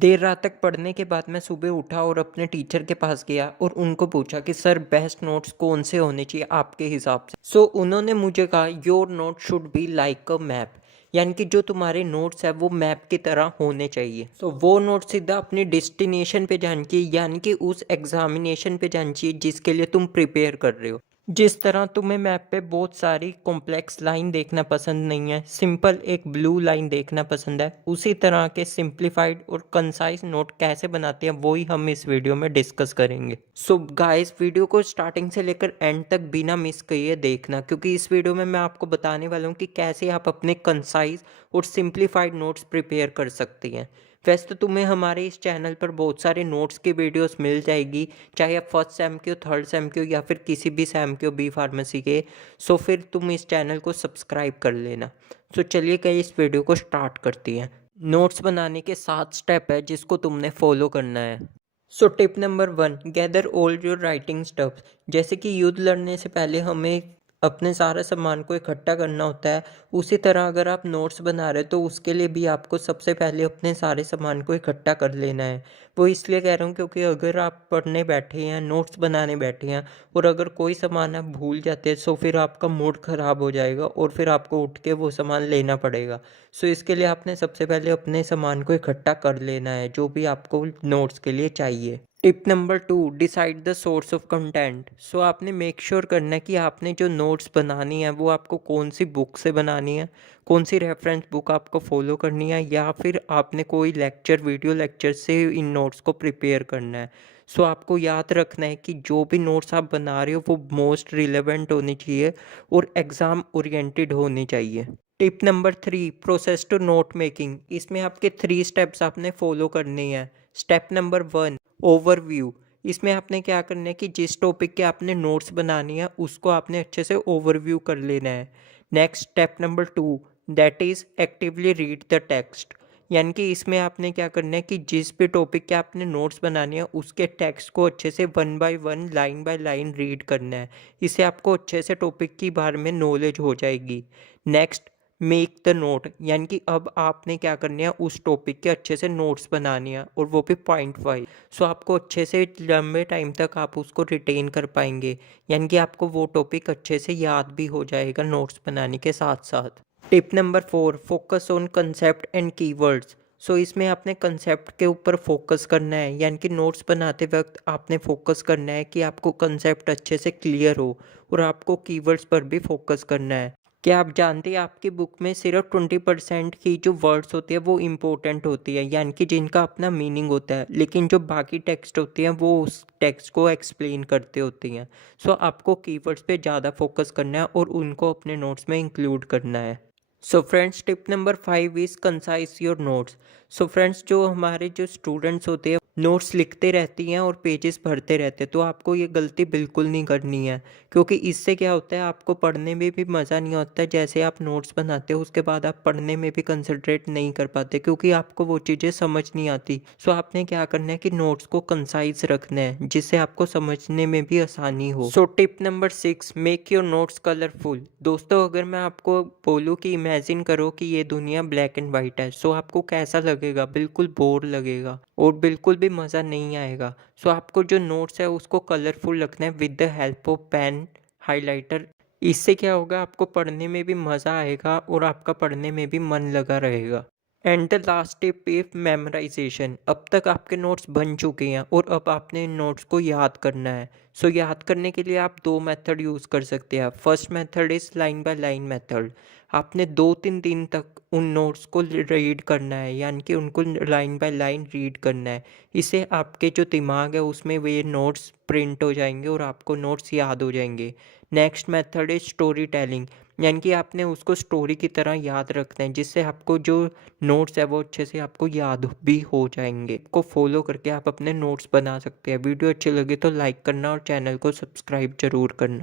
देर रात तक पढ़ने के बाद मैं सुबह उठा और अपने टीचर के पास गया और उनको पूछा कि सर बेस्ट नोट्स कौन से होने चाहिए आपके हिसाब से। उन्होंने मुझे कहा your note should be like a map, यानी कि जो तुम्हारे नोट्स है वो मैप की तरह होने चाहिए। वो नोट सीधा अपनी डेस्टिनेशन पे जानी चाहिए, यानी कि उस एग्जामिनेशन पे जानी चाहिए जिसके लिए तुम प्रिपेयर कर रहे हो। जिस तरह तुम्हें मैप पे बहुत सारी कॉम्प्लेक्स लाइन देखना पसंद नहीं है, सिंपल एक ब्लू लाइन देखना पसंद है, उसी तरह के सिंप्लीफाइड और कंसाइज नोट कैसे बनाते हैं वो ही हम इस वीडियो में डिस्कस करेंगे। गाइस, वीडियो को स्टार्टिंग से लेकर एंड तक बिना मिस किए देखना, क्योंकि इस वीडियो में मैं आपको बताने वाला हूँ कि कैसे आप अपने कंसाइज और सिंप्लीफाइड नोट्स प्रिपेयर कर सकते हैं। वैसे तो तुम्हें हमारे इस चैनल पर बहुत सारे नोट्स की वीडियोस मिल जाएगी, चाहे आप फर्स्ट सेम के हो, थर्ड सेम के हो या फिर किसी भी सेम के हो बी फार्मेसी के। फिर तुम इस चैनल को सब्सक्राइब कर लेना। चलिए कहीं इस वीडियो को स्टार्ट करती हैं। नोट्स बनाने के 7 स्टेप है जिसको तुमने फॉलो करना है। Tip number 1, gather all your writing stuffs. जैसे कि युद्ध लड़ने से पहले हमें अपने सारे सामान को इकट्ठा करना होता है, उसी तरह अगर आप नोट्स बना रहे हो तो उसके लिए भी आपको सबसे पहले अपने सारे सामान को इकट्ठा कर लेना है। वो इसलिए कह रहा हूँ क्योंकि अगर आप पढ़ने बैठे हैं, नोट्स बनाने बैठे हैं और अगर कोई सामान आप भूल जाते हैं फिर आपका मूड ख़राब हो जाएगा और फिर आपको उठ के वो सामान लेना पड़ेगा। इसके लिए आपने सबसे पहले अपने सामान को इकट्ठा कर लेना है जो भी आपको नोट्स के लिए चाहिए। Tip number 2, decide the source of content. आपने मेक श्योर करना है कि आपने जो नोट्स बनानी है वो आपको कौन सी बुक से बनानी है, कौन सी रेफरेंस बुक आपको फॉलो करनी है, या फिर आपने कोई लेक्चर, वीडियो लेक्चर से इन नोट्स को प्रिपेयर करना है। आपको याद रखना है कि जो भी नोट्स आप बना रहे हो वो मोस्ट रिलेवेंट होनी चाहिए और एग्ज़ाम ओरिएंटेड होनी चाहिए। Tip number 3, process to note making. इसमें आपके 3 स्टेप्स आपने फॉलो करने हैं। Step number 1, overview. इसमें आपने क्या करना है कि जिस टॉपिक के आपने नोट्स बनानी है उसको आपने अच्छे से ओवरव्यू कर लेना है। Next step number 2, that is actively read the text. यानी कि इसमें आपने क्या करना है कि जिस भी टॉपिक के आपने नोट्स बनाने हैं उसके टेक्स्ट को अच्छे से 1 by 1, line by line read करना है। इससे आपको अच्छे से टॉपिक के बारे में नॉलेज हो जाएगी। Next, make the note. यानी कि अब आपने क्या करना है, उस टॉपिक के अच्छे से नोट्स बनाने हैं और वो भी पॉइंट वाइज। आपको अच्छे से लंबे टाइम तक आप उसको रिटेन कर पाएंगे, यानी कि आपको वो टॉपिक अच्छे से याद भी हो जाएगा नोट्स बनाने के साथ साथ। Tip number 4, focus on concept and keywords. इसमें आपने कंसेप्ट के ऊपर फोकस करना है, यानी कि नोट्स बनाते वक्त आपने फोकस करना है कि आपको कंसेप्ट अच्छे से क्लियर हो और आपको कीवर्ड्स पर भी फोकस करना है। क्या आप जानते हैं आपकी बुक में सिर्फ 20% की जो वर्ड्स होती है वो इम्पोर्टेंट होती है, यानी कि जिनका अपना मीनिंग होता है, लेकिन जो बाकी टेक्स्ट होती हैं वो उस टेक्स्ट को एक्सप्लेन करते होती हैं। आपको कीवर्ड्स पे ज़्यादा फोकस करना है और उनको अपने नोट्स में इंक्लूड करना है। Friends, tip number 5 is concise your notes. Friends, जो हमारे जो स्टूडेंट्स होते हैं नोट्स लिखते रहती हैं और पेजेस भरते रहते हैं, तो आपको ये गलती बिल्कुल नहीं करनी है, क्योंकि इससे क्या होता है आपको पढ़ने में भी मज़ा नहीं आता है। जैसे आप नोट्स बनाते हो उसके बाद आप पढ़ने में भी कंसंट्रेट नहीं कर पाते क्योंकि आपको वो चीज़ें समझ नहीं आती। आपने क्या करना है कि नोट्स को कंसाइज रखना है जिससे आपको समझने में भी आसानी हो। Tip number 6, make your notes colourful. दोस्तों, अगर मैं आपको बोलूँ कि इमेजिन करो कि ये दुनिया ब्लैक एंड वाइट है, आपको कैसा लगेगा? बिल्कुल बोर लगेगा और बिल्कुल भी मज़ा नहीं आएगा। आपको जो नोट्स है उसको कलरफुल रखना है with the help of pen, highlighter. इससे क्या होगा, आपको पढ़ने में भी मज़ा आएगा और आपका पढ़ने में भी मन लगा रहेगा। And the last tip if memorisation. अब तक आपके नोट्स बन चुके हैं और अब आपने इन नोट्स को याद करना है। याद करने के लिए आप 2 मेथड यूज़ कर सकते हैं। First method is line by line method. आपने 2-3 दिन तक उन नोट्स को रीड करना है, यानी कि उनको लाइन बाय लाइन रीड करना है। इससे आपके जो दिमाग है उसमें वे नोट्स प्रिंट हो जाएंगे और आपको नोट्स याद हो जाएंगे। Next method is story telling, यानी कि आपने उसको स्टोरी की तरह याद रखना है जिससे आपको जो नोट्स है वो अच्छे से आपको याद भी हो जाएंगे। को फॉलो करके आप अपने नोट्स बना सकते हैं। वीडियो अच्छी लगे तो लाइक करना और चैनल को सब्सक्राइब जरूर करना।